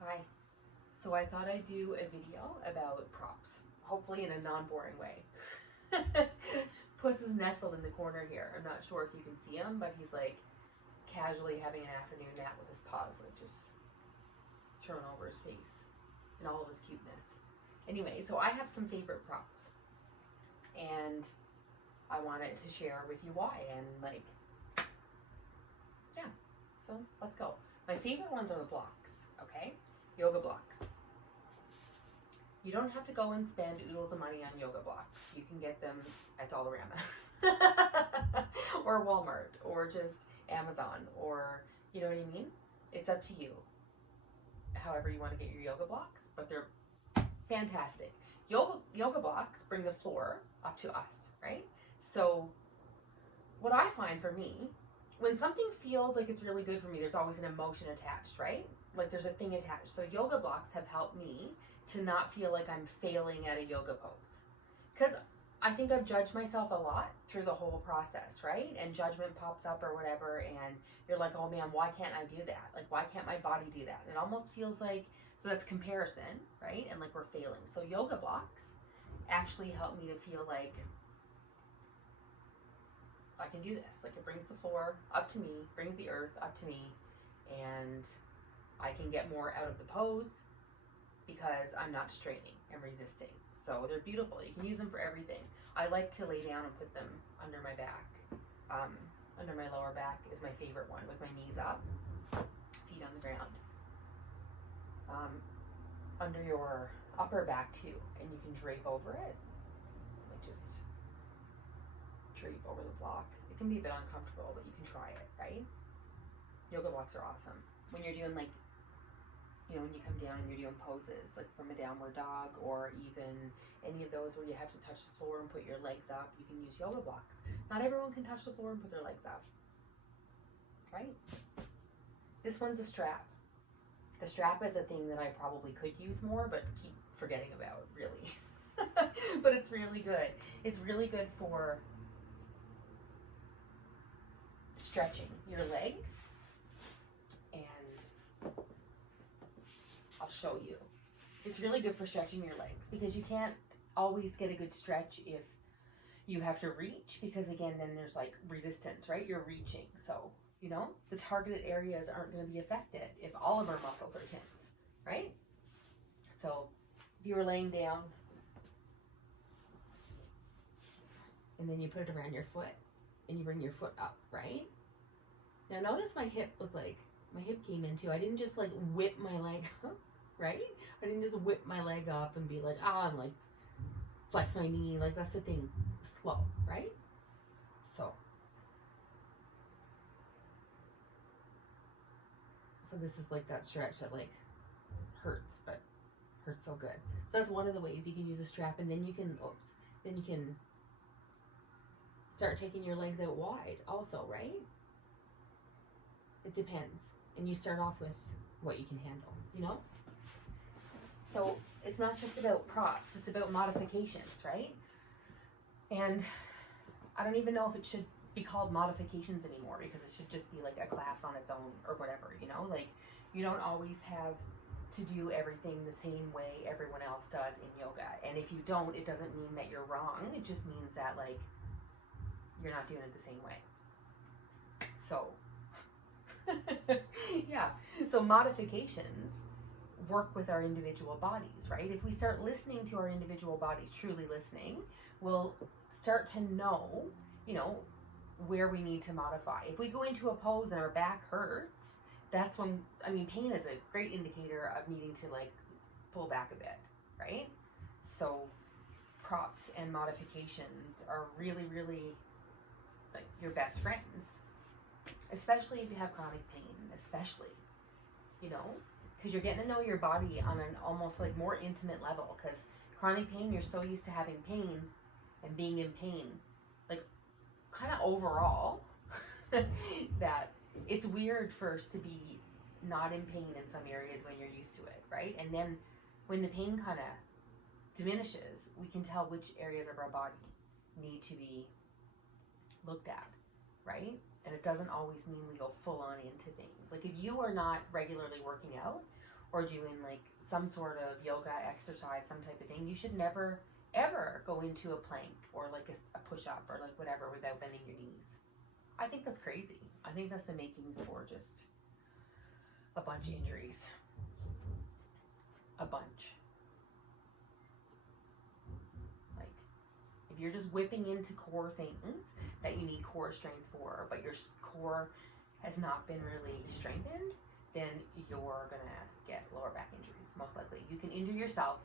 Hi. So I thought I'd do a video about props, hopefully in a non-boring way. Puss is nestled in the corner here. I'm not sure if you can see him, but he's like casually having an afternoon nap with his paws like just thrown over his face in all of his cuteness. Anyway, so I have some favorite props and I wanted to share with you why and yeah, so let's go. My favorite ones are the blocks, okay? Yoga blocks. You don't have to go and spend oodles of money on yoga blocks. You can get them at Dollarama or Walmart or just Amazon or, you know what I mean? It's up to you however you want to get your yoga blocks, but they're fantastic. Yoga blocks bring the floor up to us, right? So what I find for me, when something feels like it's really good for me, there's always an emotion attached, right? Like there's a thing attached. So yoga blocks have helped me to not feel like I'm failing at a yoga pose. Because I think I've judged myself a lot through the whole process, right? And judgment pops up or whatever, and you're like, oh man, why can't I do that? Like, why can't my body do that? It almost feels like, so that's comparison, right? And like we're failing. So yoga blocks actually help me to feel like I can do this. Like it brings the floor up to me, brings the earth up to me, and I can get more out of the pose because I'm not straining and resisting. So they're beautiful. You can use them for everything. I like to lay down and put them under my back. Under my lower back is my favorite one with my knees up, feet on the ground. Under your upper back too, and you can drape over it. Like just drape over the block. It can be a bit uncomfortable, but you can try it, right? Yoga blocks are awesome. When you're doing like, you know, when you come down and you're doing poses like from a downward dog or even any of those where you have to touch the floor and put your legs up, you can use yoga blocks. Not everyone can touch the floor and put their legs up, right? This one's a strap. The strap is a thing that I probably could use more, but keep forgetting about, really. But it's really good. It's really good for stretching your legs, and I'll show you. It's really good for stretching your legs because you can't always get a good stretch if you have to reach, because again, then there's like resistance, right? You're reaching. So, you know, the targeted areas aren't going to be affected if all of our muscles are tense, right? So if you were laying down and then you put it around your foot and you bring your foot up, right? Now notice my hip was like, my hip came into, I didn't just like whip my leg up, right? I didn't just whip my leg up and be like, and like flex my knee. Like that's the thing, slow, right? So this is like that stretch that like hurts, but hurts so good. So that's one of the ways you can use a strap, and then you can, then you can start taking your legs out wide also, right? It depends. And you start off with what you can handle, you know? So it's not just about props, it's about modifications, right? And I don't even know if it should be called modifications anymore, because it should just be like a class on its own or whatever, you know? Like you don't always have to do everything the same way everyone else does in yoga. And if you don't, it doesn't mean that you're wrong. It just means that like you're not doing it the same way. So yeah, so modifications work with our individual bodies, right? If we start listening to our individual bodies, truly listening, we'll start to know, you know, where we need to modify. If we go into a pose and our back hurts, that's when, I mean, pain is a great indicator of needing to like pull back a bit, right? So props and modifications are really, really like your best friends, especially if you have chronic pain, especially, you know, because you're getting to know your body on an almost like more intimate level. Because chronic pain, you're so used to having pain and being in pain, like kind of overall, that it's weird first to be not in pain in some areas when you're used to it, right? And then when the pain kind of diminishes, we can tell which areas of our body need to be looked at, right? And it doesn't always mean we go full on into things. Like if you are not regularly working out, or doing like some sort of yoga exercise, some type of thing, you should never ever go into a plank or like a push-up or like whatever without bending your knees. I think that's crazy. I think that's the makings for just a bunch of injuries. A bunch. Like, if you're just whipping into core things that you need core strength for, but your core has not been really strengthened, then you're gonna get lower back injuries, most likely. You can injure yourself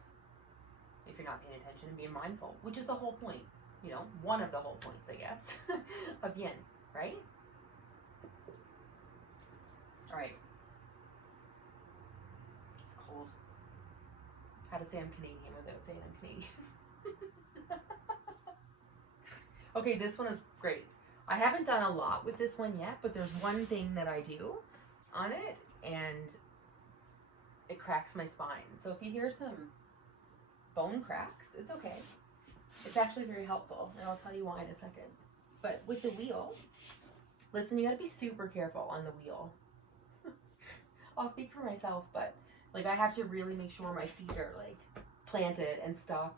if you're not paying attention and being mindful, which is the whole point, you know, one of the whole points, I guess, of yin, right? All right. It's cold. How to say I'm Canadian without saying I'm Canadian. Okay, this one is great. I haven't done a lot with this one yet, but there's one thing that I do on it, and it cracks my spine. So if you hear some bone cracks, it's okay. It's actually very helpful, and I'll tell you why in a second. But with the wheel, listen, you gotta be super careful on the wheel. I'll speak for myself, but like I have to really make sure my feet are like planted and stuck,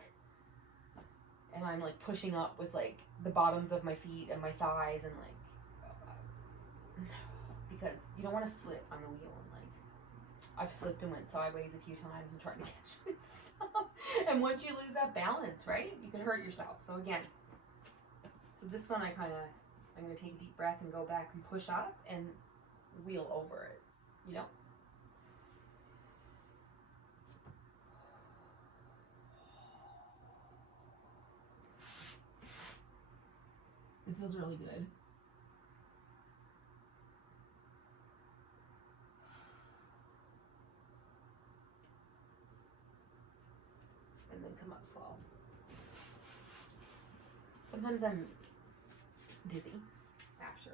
and I'm like pushing up with like the bottoms of my feet and my thighs, and like because you don't want to slip on the wheel. And like I've slipped and went sideways a few times and tried to catch myself. And once you lose that balance, right, you can hurt yourself. So again, so this one I'm gonna take a deep breath and go back and push up and wheel over it, you know. It feels really good. And then come up slow. Sometimes I'm dizzy after,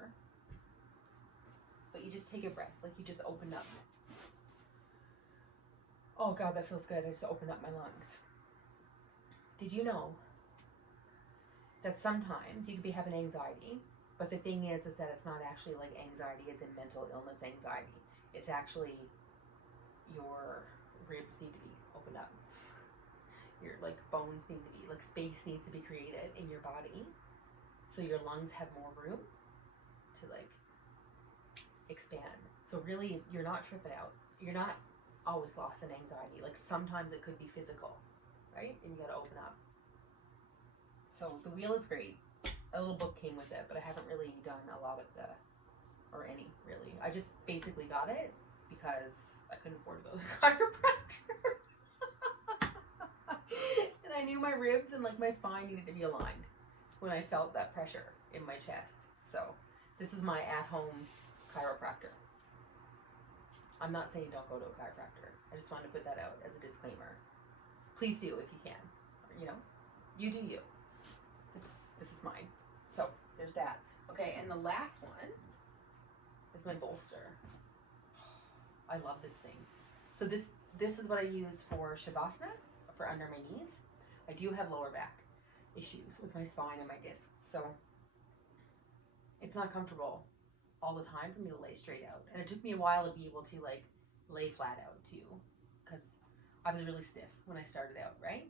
but you just take a breath, like you just open up. Oh God, that feels good. I just opened up my lungs. Did you know that sometimes you could be having anxiety, but the thing is that it's not actually like anxiety as in mental illness anxiety. It's actually your ribs need to be opened up. Your like bones need to be, like space needs to be created in your body so your lungs have more room to like expand. So really you're not tripping out. You're not always lost in anxiety. Like sometimes it could be physical, right? And you gotta open up. So the wheel is great. A little book came with it, but I haven't really done a lot of or any really. I just basically got it because I couldn't afford to go to the chiropractor. And I knew my ribs and like my spine needed to be aligned when I felt that pressure in my chest. So this is my at-home chiropractor. I'm not saying don't go to a chiropractor. I just wanted to put that out as a disclaimer. Please do if you can. You know, you do you. This is mine. So there's that. Okay, and the last one is my bolster. I love this thing. So this is what I use for Shavasana, for under my knees. I do have lower back issues with my spine and my discs, so it's not comfortable all the time for me to lay straight out. And it took me a while to be able to like lay flat out too, because I was really stiff when I started out, right?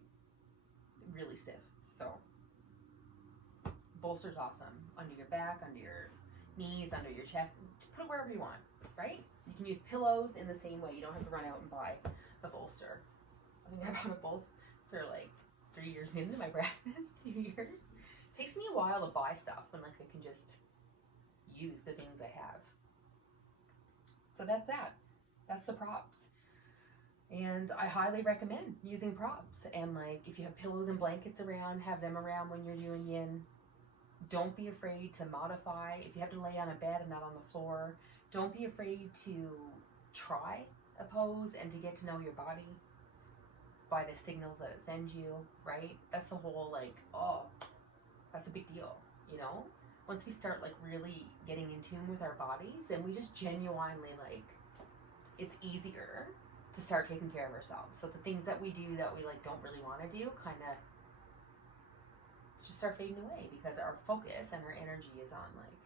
Really stiff. So bolster's awesome. Under your back, under your knees, under your chest. Put it wherever you want, right? You can use pillows in the same way. You don't have to run out and buy a bolster. I think I bought a bolster like 3 years into my practice, 2 years. It takes me a while to buy stuff when like I can just use the things I have. So that's that. That's the props. And I highly recommend using props. And like if you have pillows and blankets around, have them around when you're doing yin. Don't be afraid to modify. If you have to lay on a bed and not on the floor, don't be afraid to try a pose and to get to know your body by the signals that it sends you, right? That's the whole like, oh, that's a big deal, you know? Once we start like really getting in tune with our bodies, then we just genuinely like, it's easier to start taking care of ourselves. So the things that we do that we like don't really want to do kind of just start fading away because our focus and our energy is on like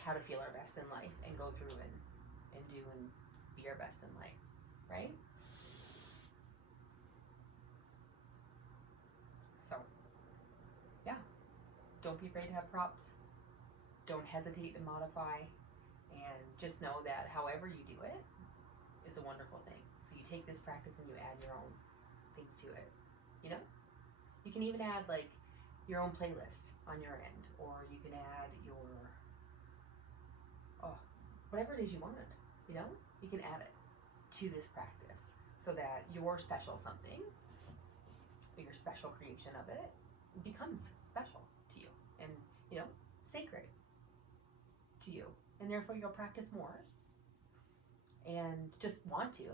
how to feel our best in life and go through and do and be our best in life, right? don't be afraid to have props. Don't hesitate to modify. And just know that however you do it is a wonderful thing. So you take this practice and you add your own things to it. You know? You can even add like your own playlist on your end, or you can add your whatever it is you want, you know? You can add it to this practice so that your special something, or your special creation of it, becomes special to you and, you know, sacred to you. And therefore you'll practice more and just want to,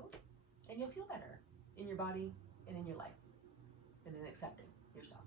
and you'll feel better in your body and in your life and in accepting yourself.